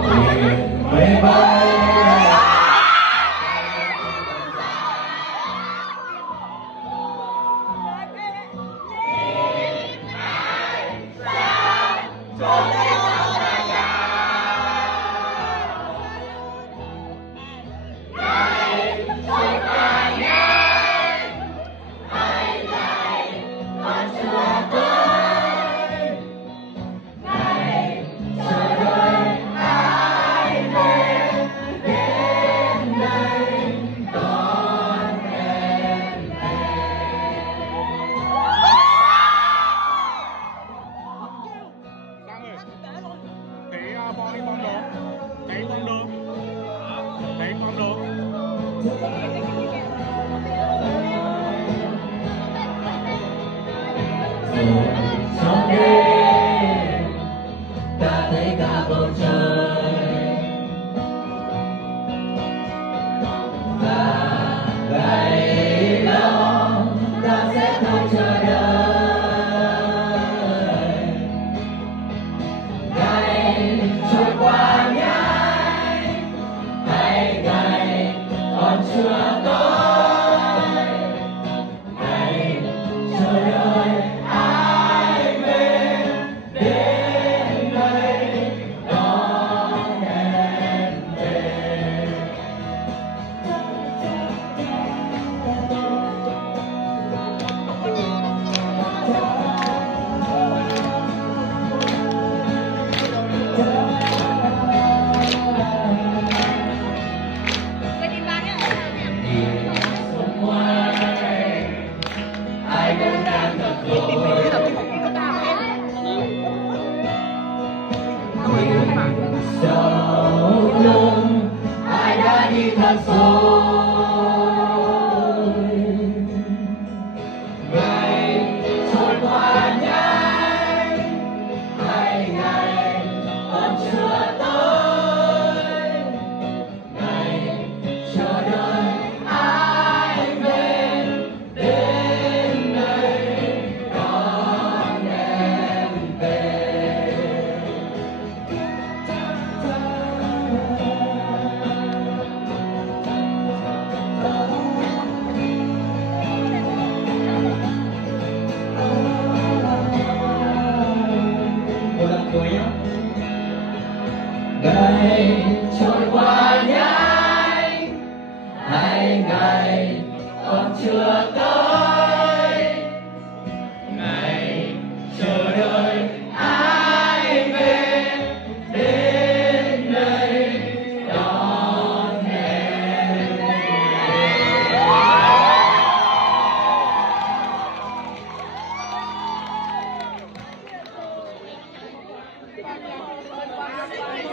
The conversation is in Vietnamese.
Bye bye. Con đi con được, chạy con được, chạy con được. Trong đêm ta thấy cả bầu trời và ngày đó ta sẽ thôi chờ đợi. Ngày trôi qua nhanh, hay ngày còn chưa tới, ngày chờ đợi ai về đến đây đón em về. Xung quanh ai cũng đang thật vội, mình sau lưng ai đã đi thật rồi. Ngày trôi qua nhanh, hay ngày còn chưa tới, ngày chờ đợi ai về đến đây đón em về. Một lần cuối nhé. Ngày trôi qua nhanh, hay ngày còn chưa tới, ngày chờ đợi ai về đến đây đón em về.